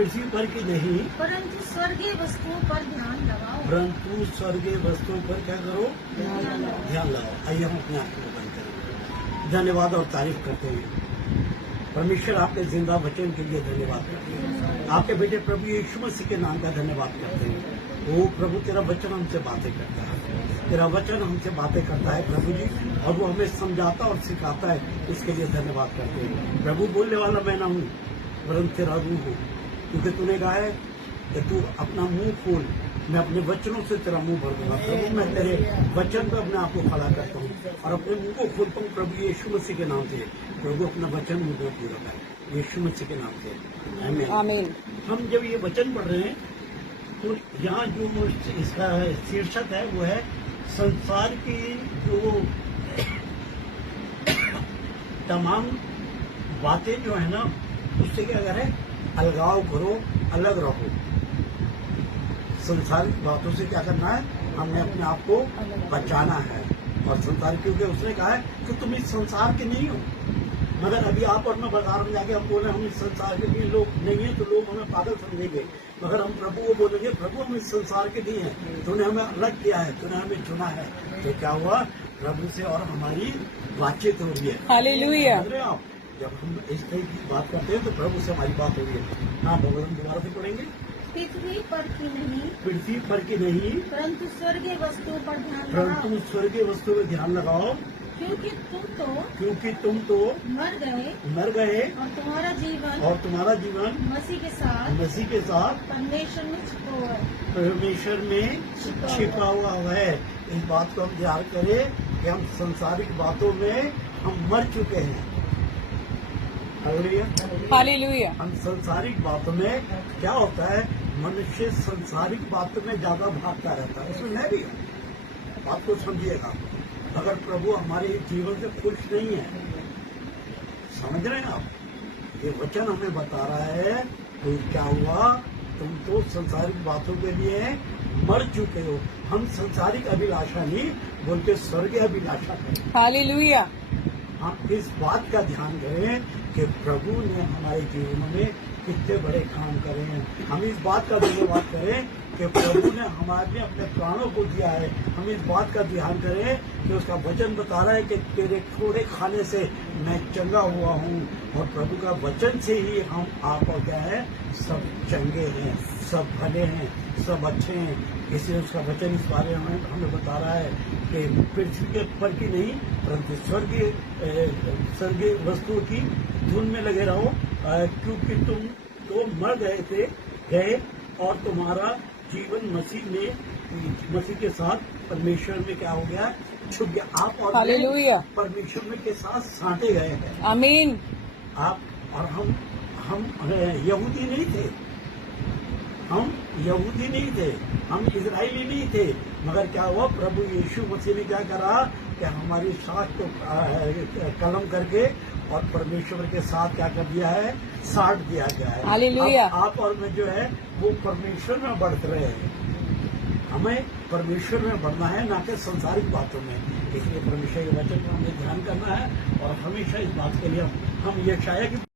पृथ्वी पर की नहीं, परंतु स्वर्गीय वस्तुओं पर ध्यान लगाओ। परंतु स्वर्गीय वस्तुओं पर क्या करो? ध्यान लगाओ। ध्यान लगाओ। आइए हम अपने आंखों को बंद करें। धन्यवाद और तारीफ करते हैं परमेश्वर, आपके जिंदा वचन के लिए धन्यवाद करते हैं। आपके बेटे प्रभु यीशु मसीह के नाम का धन्यवाद करते हैं। वो प्रभु तेरा वचन हमसे बातें करता है, तेरा वचन हमसे बातें करता है प्रभु जी, और वो हमें समझाता और सिखाता है। इसके लिए धन्यवाद करते हैं प्रभु। बोलने वाला मैं ना हूँ परंतु तेरा रूह हूँ, क्योंकि तूने कहा है कि तू अपना मुंह खोल, मैं अपने वचनों से तेरा मुंह भर दूंगा। प्रभु मैं तेरे वचन पर अपने आप को खड़ा करता हूँ और अपने मुंह को खोलता हूँ प्रभु यीशु मसीह के नाम से। प्रभु अपना वचन मुझे पूरा करे यीशु मसीह के नाम से, आमीन। आमीन। हम जब ये वचन पढ़ रहे हैं तो यहाँ जो इसका शीर्षक है वो है संसार की जो तमाम बातें जो है ना, उससे क्या करें? अलगाव करो, अलग रहो। संसारिक बातों से क्या करना है? हमने अपने आप को बचाना है। और संसार, क्योंकि उसने कहा है कि तुम इस संसार के नहीं हो। मगर अभी आप और मैं बाजार में जाके हम बोले हम इस संसार के लिए लोग नहीं है, तो लोग हमें पागल समझेंगे। मगर हम प्रभु को बोलेंगे प्रभु हम इस संसार के नहीं है, तूने हमें अलग किया है, तूने हमें चुना है। तो क्या हुआ? प्रभु से और हमारी बातचीत हो रही है। हालेलुया। समझ रहे हैं आप? जब हम इस तरह की बात करते हैं तो प्रभु से हमारी बात हो रही है। हाँ भगवान, दोबारा से पढ़ेंगे। पृथ्वी पर की नहीं, पृथ्वी पर की नहीं, परंतु स्वर्गीय वस्तुओं पर ध्यान परंतु लगाओ। स्वर्गीय वस्तु में ध्यान लगाओ, क्योंकि तुम तो मर गए और तुम्हारा जीवन और तुम्हारा जीवन मसीह के साथ परमेश्वर में छिपा हुआ है। परमेश्वर में छिपा हुआ है। इस बात को हम ध्यान करें कि हम सांसारिक बातों में हम मर चुके हैं। हालेलुया। हम सांसारिक बातों में क्या होता है? मनुष्य सांसारिक बातों में ज्यादा भागता रहता है। उसमें मैं भी हूँ, बात को समझिएगा। अगर प्रभु हमारे जीवन से खुश नहीं है, समझ रहे हैं आप? ये वचन हमें बता रहा है तो क्या हुआ? तुम तो सांसारिक बातों के लिए मर चुके हो। हम सांसारिक अभिलाषा नहीं बोलते स्वर्गीय अभिलाषा करें। हालेलुया। हम इस बात का ध्यान करें कि प्रभु ने हमारे जीवन में कितने बड़े काम करे हैं। हम इस बात का धन्यवाद करें कि प्रभु ने हमारे लिए अपने प्राणों को दिया है। हम इस बात का ध्यान करें कि उसका वचन बता रहा है कि तेरे थोड़े खाने से मैं चंगा हुआ हूँ। और प्रभु का वचन से ही हम आप और क्या है? सब चंगे हैं, सब भले हैं, सब अच्छे हैं। इसलिए उसका वचन इस बारे में हमें बता रहा है कि पृथ्वी के पर की नहीं, परंतु स्वर्गीय वस्तुओं की धुन में लगे रहो, क्योंकि तुम तो मर गए और तुम्हारा जीवन मसीह के साथ परमेश्वर में क्या हो गया? छुप गया। आप और हालेलुया। परमेश्वर में के साथ साटे गए हैं। आमीन। आप और हम यहूदी नहीं थे, हम यहूदी नहीं थे, हम इजरायली नहीं थे। मगर क्या हुआ? प्रभु यीशु मसीह ने क्या करा कि हमारी साथ को कलम करके और परमेश्वर के साथ क्या कर दिया है? साट दिया गया है। हालेलुया। आप और मैं जो है वो परमेश्वर में बढ़ रहे हैं। हमें परमेश्वर में बढ़ना है, ना कि संसारिक बातों में। इसलिए परमेश्वर के वचन पर हमें ध्यान करना है और हमेशा इस बात के लिए हम यशाया की